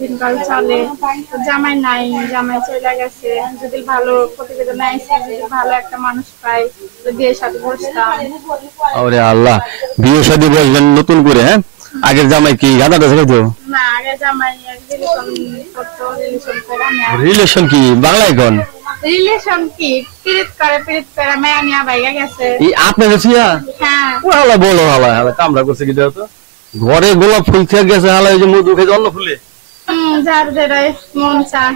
দিনকাল চলে। জামাই নাই, জামাই চলে গেছে। যদি ভালো প্রতিবেদন আইসি, যদি ভালো একটা মানুষ পাই তো বিয়ের সাথে বসতাম। ওরে আল্লাহ, বিয়ে শাদী বসবেন নতুন করে? হ্যাঁ, আগের জামাই কি গাঁদাটা ছেড়ে? না, আগে জামাই রিলেশন করতো, রিলেশন করে রিলেশন কি বাংলায় কোন রিলেশন কি পিরিত করে মেয়া নিয়া বাইগা গেছে। আপনার হ্যাঁ হালা বলো, হালা হালা কামড়া করছে কি তো ঘরে গোলাপ ফুল থেকে গেছে, হালা ওই যে মধু খেয়ে অন্য ফুলে যার যেটাই মন চায়।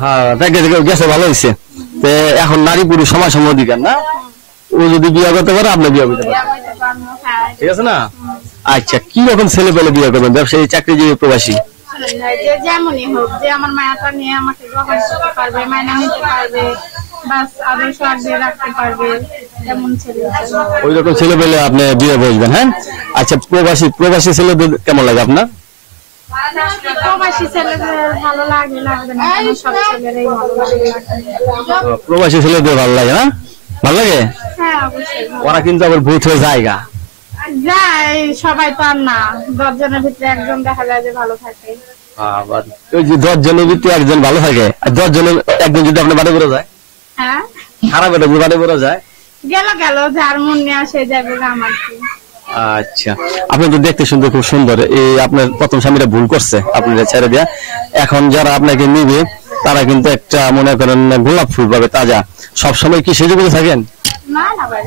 হ্যাঁ, দেখে দেখে গেছে, ভালো হয়েছে। এখন নারী পুরুষ সমান সমান অধিকার না? ও যদি বিয়ে করতে পারে আপনি বিয়ে করতে পারেন, ঠিক আছে না? আচ্ছা, কি রকম ছেলে পেলে বিয়ে করবেন? ব্যবসায়ী, চাকরিজীবী, প্রবাসী? যে যেমনই হোক, যে আমার মায়াটা নিয়ে আমাকে গ্রহণ করতে পারবে, মায়না নিতে পারবে, বাস আদর্শ আগলে রাখতে পারবে, এমন ছেলে। ওই রকম ছেলে পেলে আপনি বিয়ে বসবেন। হ্যাঁ, আচ্ছা, প্রবাসী ছেলেদের কেমন লাগে আপনার? প্রবাসী ছেলেদের ভালো লাগে, লাগবে না সব ছেলেরাই ভালো লাগে। প্রবাসী ছেলেদের ভালো লাগে না? ভালো লাগে? হ্যাঁ অবশ্যই। ওরা কিন্তু আবার ভূত হয়ে জায়গা যাই, সবাই তো আর না, 10 জনের ভিতরে একজন দেখা যায় যে ভালো থাকে। ওই যে 10 জনের ভিতরে একজন ভালো থাকে, আর 10 জনের একজন যদি আপনার বাড়ি বেরো যায়, হ্যাঁ খারাপ এটা বাড়ি বেরো যায়, গেল যার মন নিয়ে আসে যাবে আমার কি। আচ্ছা, আপনি তো দেখতে শুনতে খুব সুন্দর। এই আপনার প্রথম স্বামীরা ভুল করছে আপনারা ছেড়ে দেয়া। এখন যারা আপনাকে নিবে তারা কিন্তু একটা মনে করেন গোলাপ ফুল পাবে তাজা। সবসময় কি সেজে করে থাকেন? না না ভাই,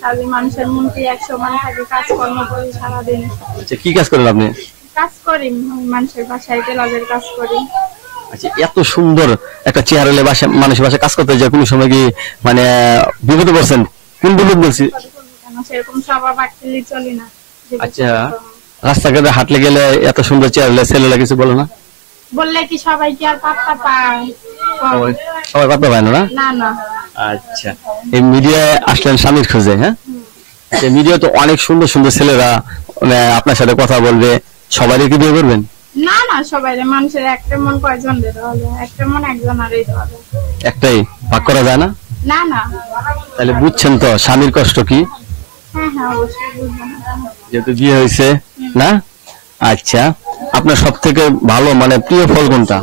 সারাদিন মানুষের মন কি 100 থাকে, কাজকর্ম করি সারাদিন। আচ্ছা, কি কাজ করেন আপনি? কাজ করি মানুষের বাসায়, টেলারের কাজ করি। আচ্ছা, এত সুন্দর একটা চেহারা বাসায় মানুষের বাসায় কাজ করতে যায়, কোনো সময় কি মানে বিপদে পড়ছেন? কোন বিপদ বলছি? সেরকম স্বভাব আটকেলে চলি না। আচ্ছা, রাস্তাঘাটে হাঁটলে গেলে এত সুন্দর চেহারা ছেলেরা কিছু বলে না? বললে কি সবাই কি আর পাত্তা পায়? সবাই পাত্তা পায় না? না না। আচ্ছা, এই মিডিয়ায় আসলেন স্বামীর খোঁজে? হ্যাঁ, মিডিয়া তো অনেক সুন্দর সুন্দর ছেলেরা আপনার সাথে কথা বলবে, সবারই কি বিয়ে করবেন? না না, সবাই মানুষের একটা মন কয়জন দিতে হবে? একটা মন একজন আর এই হবে, একটাই ভাগ করা যায় না? না না। তাহলে বুঝছেন তো স্বামীর কষ্ট কি? হ্যাঁ হ্যাঁ অবশ্যই বুঝবো, যেহেতু বিয়ে হয়েছে না। আচ্ছা, আপনার সব থেকে ভালো মানে প্রিয় ফল কোনটা?